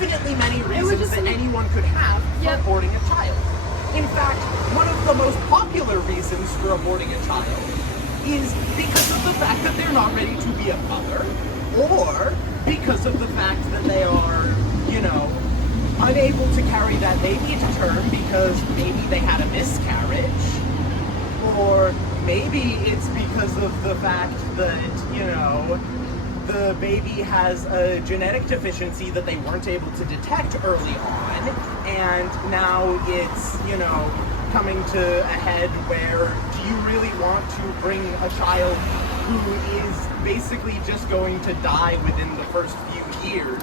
infinitely many reasons that anyone could have for aborting a child. In fact, one of the most popular reasons for aborting a child is because of the fact that they're not ready to be a mother, or because of the fact that they are, unable to carry that baby to term because maybe they had a miscarriage, or maybe it's because of the fact that, the baby has a genetic deficiency that they weren't able to detect early on, and now it's, coming to a head where do you really want to bring a child who is basically just going to die within the first few years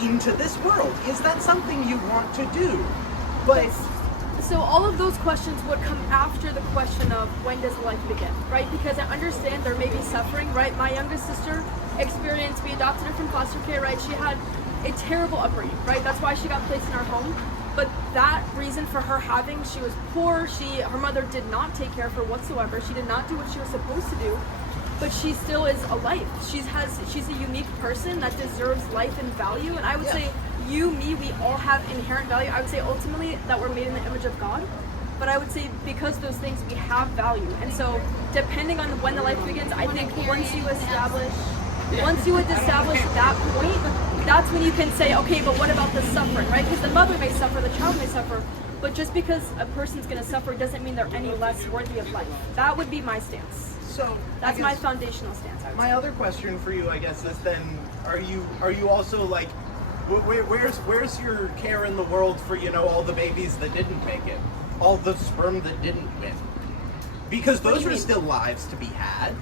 into this world? Is that something you want to do? But so all of those questions would come after the question of when does life begin, right? Because I understand there may be suffering, right? My youngest sister experienced, we adopted her from foster care, right? She had a terrible upbringing, right? That's why she got placed in our home. But that reason for her having, she was poor, her mother did not take care of her whatsoever. She did not do what she was supposed to do, but she still is alive. She's a unique person that deserves life and value. And I would say you, me, we all have inherent value. I would say ultimately that we're made in the image of God. But I would say because those things, we have value. And so depending on when the life begins, I think once you establish that point, that's when you can say, okay, but what about the suffering, right? Because the mother may suffer, the child may suffer, but just because a person's going to suffer doesn't mean they're any less worthy of life. That would be my stance. So that's my foundational stance. My other question for you, I guess, is then, are you also like, where's your care in the world for all the babies that didn't make it, all the sperm that didn't win? Because those are still lives to be had.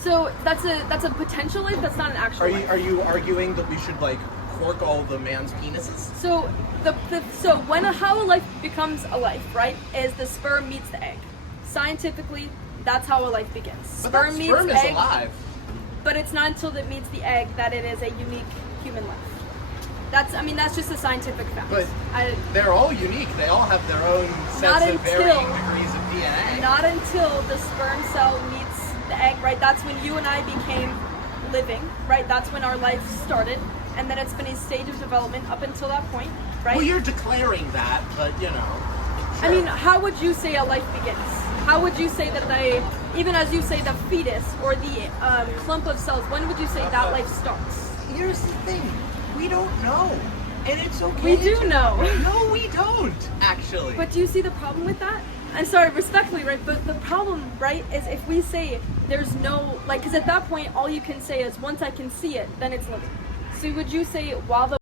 So that's a potential life. That's not an actual life. Are you arguing that we should cork all the man's penises? So how a life becomes a life, right, is the sperm meets the egg. Scientifically, that's how a life begins. But sperm meets is egg, alive. But it's not until it meets the egg that it is a unique human life. That's just a scientific fact. But they're all unique. They all have their own sets of varying degrees of DNA. Not until the sperm cell meets the egg, right? That's when you and I became living, right? That's when our life started, and then it's been a stage of development up until that point, right? Well, you're declaring that, but Sure. I mean, how would you say a life begins? How would you say that even as you say the fetus or the clump of cells, when would you say that life starts? Here's the thing, we don't know, and it's okay. We do know. No, we don't, actually. But do you see the problem with that? I'm sorry, respectfully, right? But the problem, right, is if we say there's no, because at that point, all you can say is once I can see it, then it's living. So would you say while the